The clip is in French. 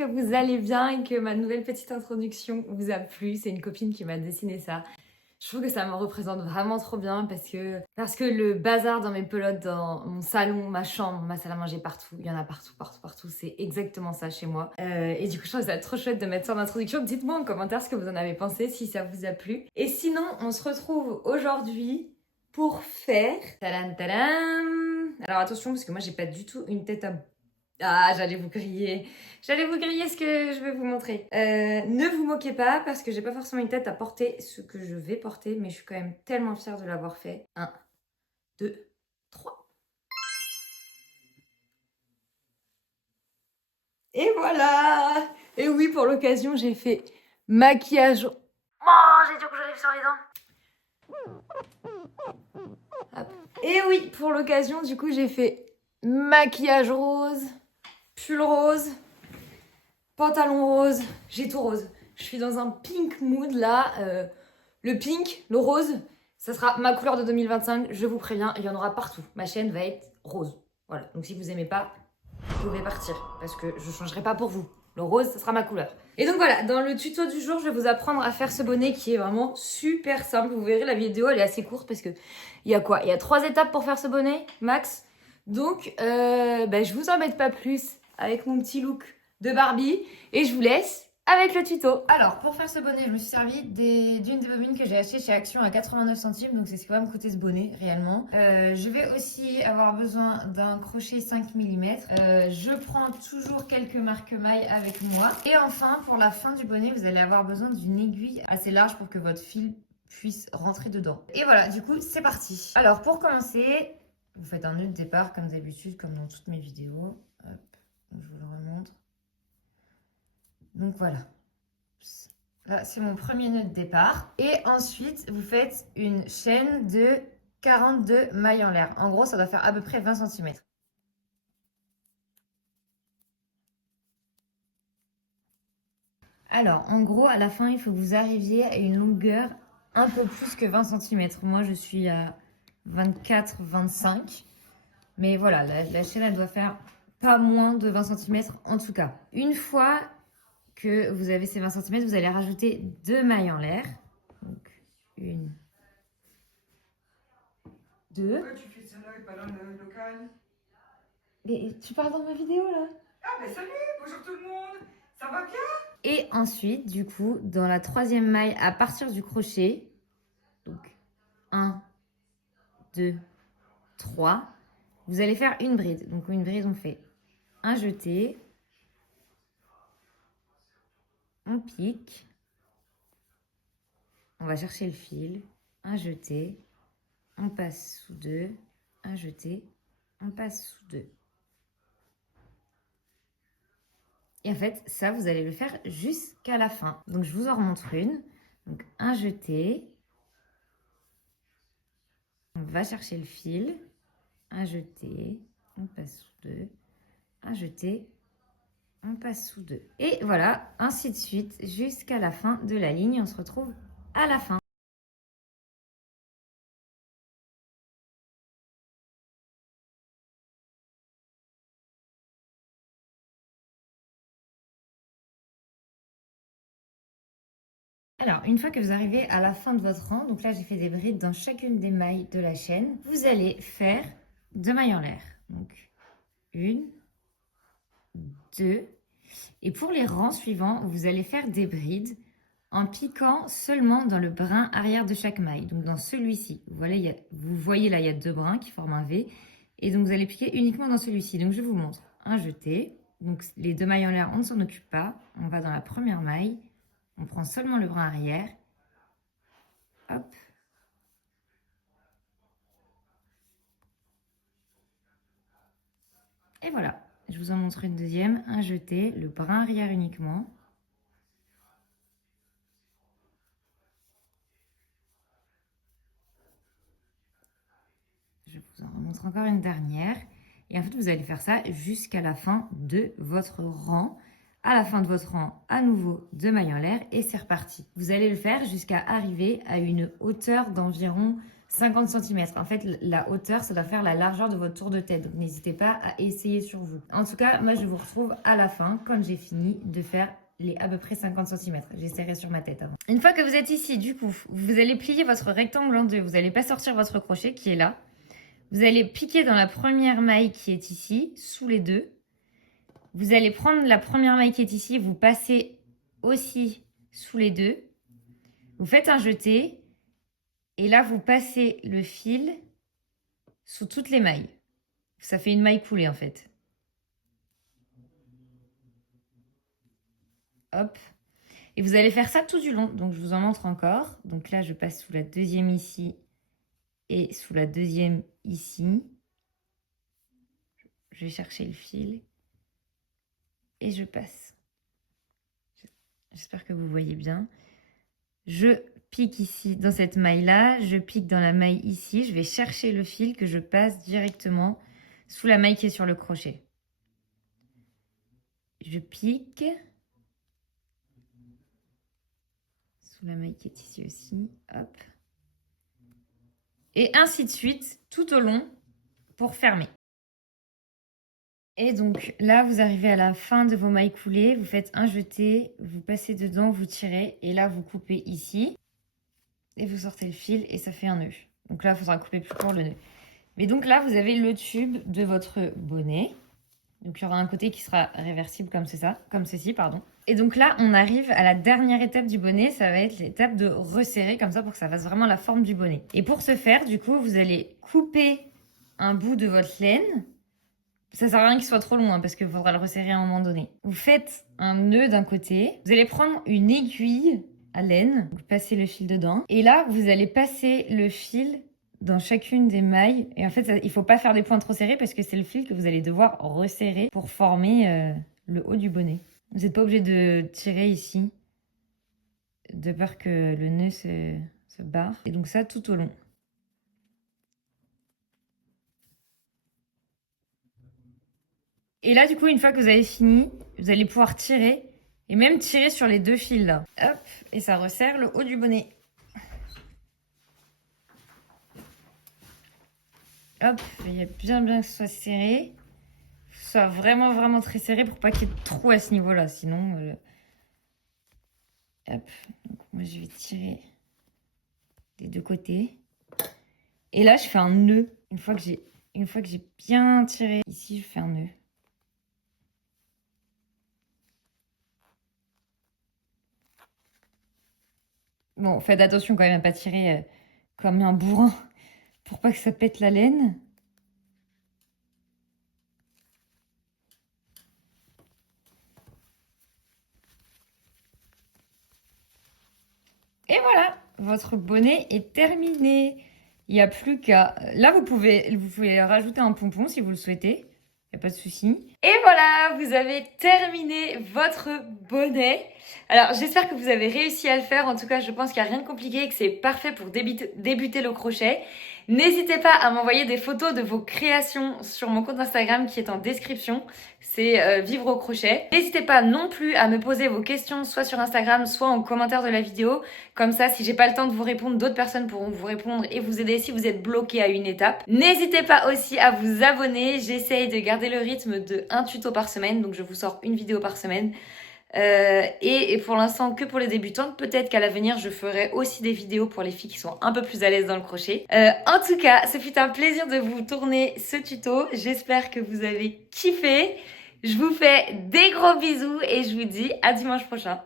que vous allez bien et que ma nouvelle petite introduction vous a plu. C'est une copine qui m'a dessiné ça. Je trouve que ça me représente vraiment trop bien parce que le bazar dans mes pelotes, dans mon salon, ma chambre, ma salle à manger, partout, il y en a partout, partout, partout. C'est exactement ça chez moi. Et du coup, je trouve ça trop chouette de mettre ça en introduction. Dites-moi en commentaire ce que vous en avez pensé, si ça vous a plu. Et sinon, on se retrouve aujourd'hui pour faire... Tadam, tadam. Alors attention, parce que moi, j'ai pas du tout une tête à... Ah, j'allais vous griller. J'allais vous griller ce que je vais vous montrer. Ne vous moquez pas parce que j'ai pas forcément une tête à porter ce que je vais porter, mais je suis quand même tellement fière de l'avoir fait. 1, 2, 3. Et voilà! Et oui, pour l'occasion, j'ai fait maquillage. Oh, j'ai dit que j'allais sur les dents. Hop. Et oui, pour l'occasion, du coup, j'ai fait maquillage rose, pull rose, pantalon rose, j'ai tout rose. Je suis dans un pink mood là. Le pink, le rose, ça sera ma couleur de 2025. Je vous préviens, il y en aura partout. Ma chaîne va être rose. Voilà, donc si vous aimez pas, vous pouvez partir. Parce que je changerai pas pour vous. Le rose, ça sera ma couleur. Et donc voilà, dans le tuto du jour, je vais vous apprendre à faire ce bonnet qui est vraiment super simple. Vous verrez, la vidéo, elle est assez courte parce que il y a quoi? Il y a 3 étapes pour faire ce bonnet, max. Donc, je vous embête pas plus avec mon petit look de Barbie et je vous laisse avec le tuto. Alors, pour faire ce bonnet, je me suis servi d'une des bobines que j'ai achetées chez Action à 89 centimes, donc c'est ce qui va me coûter ce bonnet réellement. Je vais aussi avoir besoin d'un crochet 5 mm. Je prends toujours quelques marque-mailles avec moi. Et enfin, pour la fin du bonnet, vous allez avoir besoin d'une aiguille assez large pour que votre fil puisse rentrer dedans. Et voilà, du coup, c'est parti. Alors, pour commencer, vous faites un nœud de départ comme d'habitude, comme dans toutes mes vidéos. Hop, donc je vous le remontre. Donc voilà, là c'est mon premier nœud de départ. Et ensuite, vous faites une chaîne de 42 mailles en l'air. En gros, ça doit faire à peu près 20 cm. Alors, en gros, à la fin, il faut que vous arriviez à une longueur un peu plus que 20 cm. Moi, je suis à 24-25. Mais voilà, la chaîne, elle doit faire pas moins de 20 cm en tout cas. Une fois que vous avez ces 20 cm, vous allez rajouter 2 mailles en l'air. Donc, 1, 2. Pourquoi tu fais ça là et pas dans le local? Et tu parles dans ma vidéo là? Ah ben salut, bonjour tout le monde, ça va bien? Et ensuite, du coup, dans la 3e maille, à partir du crochet, donc 1, 2, 3, vous allez faire une bride. Donc une bride, on fait un jeté, on pique, on va chercher le fil, un jeté, on passe sous 2, un jeté, on passe sous 2. Et en fait, ça, vous allez le faire jusqu'à la fin. Donc, je vous en remontre une. Donc, un jeté. On va chercher le fil. Un jeté. On passe sous 2. Un jeté. On passe sous 2. Et voilà, ainsi de suite, jusqu'à la fin de la ligne. On se retrouve à la fin. Alors, une fois que vous arrivez à la fin de votre rang, donc là, j'ai fait des brides dans chacune des mailles de la chaîne, vous allez faire 2 mailles en l'air. Donc, 1, 2. Et pour les rangs suivants, vous allez faire des brides en piquant seulement dans le brin arrière de chaque maille. Donc, dans celui-ci, vous voyez là, il y a 2 brins qui forment un V. Et donc, vous allez piquer uniquement dans celui-ci. Donc, je vous montre un jeté. Donc, les 2 mailles en l'air, on ne s'en occupe pas. On va dans la première maille. On prend seulement le brin arrière. Hop. Et voilà. Je vous en montre une deuxième. Un jeté, le brin arrière uniquement. Je vous en remontre encore une dernière. Et en fait, vous allez faire ça jusqu'à la fin de votre rang. À la fin de votre rang, à nouveau 2 mailles en l'air et c'est reparti. Vous allez le faire jusqu'à arriver à une hauteur d'environ 50 cm. En fait, la hauteur, ça doit faire la largeur de votre tour de tête. Donc, n'hésitez pas à essayer sur vous. En tout cas, moi, je vous retrouve à la fin, quand j'ai fini de faire les à peu près 50 cm. J'essaierai sur ma tête avant. Une fois que vous êtes ici, du coup, vous allez plier votre rectangle en deux. Vous n'allez pas sortir votre crochet qui est là. Vous allez piquer dans la première maille qui est ici, sous les deux. Vous allez prendre la première maille qui est ici, vous passez aussi sous les deux. Vous faites un jeté. Et là, vous passez le fil sous toutes les mailles. Ça fait une maille coulée en fait. Hop. Et vous allez faire ça tout du long. Donc, je vous en montre encore. Donc là, je passe sous la deuxième ici et sous la deuxième ici. Je vais chercher le fil et je passe. J'espère que vous voyez bien. Je pique ici dans cette maille-là. Je pique dans la maille ici. Je vais chercher le fil que je passe directement sous la maille qui est sur le crochet. Je pique. Sous la maille qui est ici aussi. Hop. Et ainsi de suite, tout au long, pour fermer. Et donc là, vous arrivez à la fin de vos mailles coulées. Vous faites un jeté, vous passez dedans, vous tirez. Et là, vous coupez ici. Et vous sortez le fil et ça fait un nœud. Donc là, il faudra couper plus court le nœud. Mais donc là, vous avez le tube de votre bonnet. Donc il y aura un côté qui sera réversible comme ceci, pardon. Et donc là, on arrive à la dernière étape du bonnet. Ça va être l'étape de resserrer comme ça pour que ça fasse vraiment la forme du bonnet. Et pour ce faire, du coup, vous allez couper un bout de votre laine. Ça sert à rien qu'il soit trop long parce qu'il faudra le resserrer à un moment donné. Vous faites un nœud d'un côté. Vous allez prendre une aiguille à laine, vous passez le fil dedans. Et là, vous allez passer le fil dans chacune des mailles. Et en fait, il ne faut pas faire des points trop serrés parce que c'est le fil que vous allez devoir resserrer pour former le haut du bonnet. Vous n'êtes pas obligé de tirer ici, de peur que le nœud se barre. Et donc ça, tout au long. Et là, du coup, une fois que vous avez fini, vous allez pouvoir tirer. Et même tirer sur les deux fils là. Hop, et ça resserre le haut du bonnet. Hop, il y a bien que ce soit serré. Que ce soit vraiment très serré pour pas qu'il y ait de trou à ce niveau-là. Sinon, hop, donc moi je vais tirer des deux côtés. Et là, je fais un nœud. Une fois que j'ai bien tiré ici, je fais un nœud. Bon, faites attention quand même à pas tirer comme un bourrin pour pas que ça pète la laine. Et voilà, votre bonnet est terminé. Il n'y a plus qu'à... Là, vous pouvez rajouter un pompon si vous le souhaitez. Il n'y a pas de souci. Et voilà, vous avez terminé votre bonnet. Alors, j'espère que vous avez réussi à le faire. En tout cas, je pense qu'il n'y a rien de compliqué et que c'est parfait pour débuter le crochet. N'hésitez pas à m'envoyer des photos de vos créations sur mon compte Instagram qui est en description. C'est Vivre au crochet. N'hésitez pas non plus à me poser vos questions soit sur Instagram, soit en commentaire de la vidéo. Comme ça, si j'ai pas le temps de vous répondre, d'autres personnes pourront vous répondre et vous aider si vous êtes bloqué à une étape. N'hésitez pas aussi à vous abonner. J'essaye de garder le rythme de un tuto par semaine. Donc, je vous sors une vidéo par semaine. Et pour l'instant que pour les débutantes, peut-être qu'à l'avenir je ferai aussi des vidéos pour les filles qui sont un peu plus à l'aise dans le crochet. En tout cas, ce fut un plaisir de vous tourner ce tuto. J'espère que vous avez kiffé. Je vous fais des gros bisous et je vous dis à dimanche prochain.